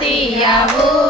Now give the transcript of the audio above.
જાતિયાવું